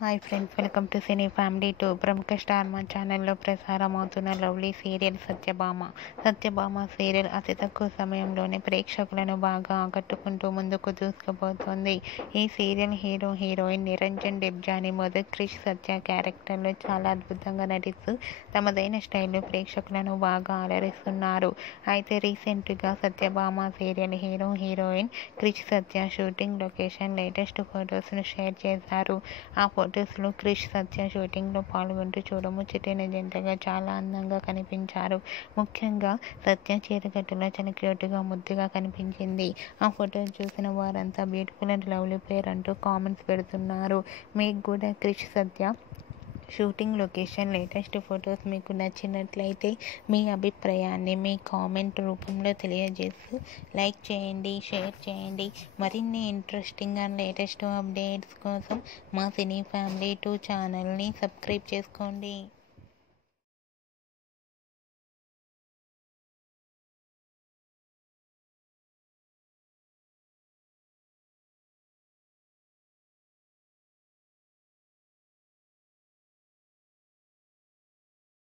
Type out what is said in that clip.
Hi friends, welcome to cine family 2. ప్రముఖ star మా ఛానల్లో ప్రసారం అవుతున్న లవ్లీ సీరియల్ సత్యభామ సీరియల్ అతి తక్కువ సమయంలోనే ప్రేక్షకులను బాగా ఆకట్టుకుంటూ ముందుకు దూసుకుపోతుంది. ఈ సీరియల్ హీరోయిన్ నిరంజన్ డెబ్జాని మొదటి క్రిష్ సత్య క్యారెక్టర్లో చాలా అద్భుతంగా నటిస్తూ తమదైన స్టైల్లో ప్రేక్షకులను బాగా అలరిస్తున్నారు. అయితే రీసెంట్గా సత్యభామ సీరియల్ హీరోయిన్ క్రిష్ సత్య షూటింగ్ లొకేషన్ లేటెస్ట్ ఫొటోస్ను షేర్ చేశారు. ఆ ఫొటోస్లో క్రిష్ సత్య షూటింగ్లో పాల్గొంటూ చూడముచ్చటైన జంటగా చాలా అందంగా కనిపించారు. ముఖ్యంగా సత్య చీరకట్టులో చాలా క్యూట్గా ముద్దుగా కనిపించింది. ఆ ఫొటోస్ చూసిన వారంతా బ్యూటిఫుల్ అండ్ లవ్లీ పేర్ అంటూ కామెంట్స్ పెడుతున్నారు. మీకు కూడా క్రిష్ సత్య షూటింగ్ లొకేషన్ లేటెస్ట్ ఫొటోస్ మీకు నచ్చినట్లయితే మీ అభిప్రాయాన్ని మీ కామెంట్ రూపంలో తెలియజేస్తూ లైక్ చేయండి, షేర్ చేయండి. మరిన్ని ఇంట్రెస్టింగ్ అండ్ లేటెస్ట్ అప్డేట్స్ కోసం మా సినీ ఫ్యామిలీ 2 ఛానల్ని సబ్స్క్రైబ్ చేసుకోండి.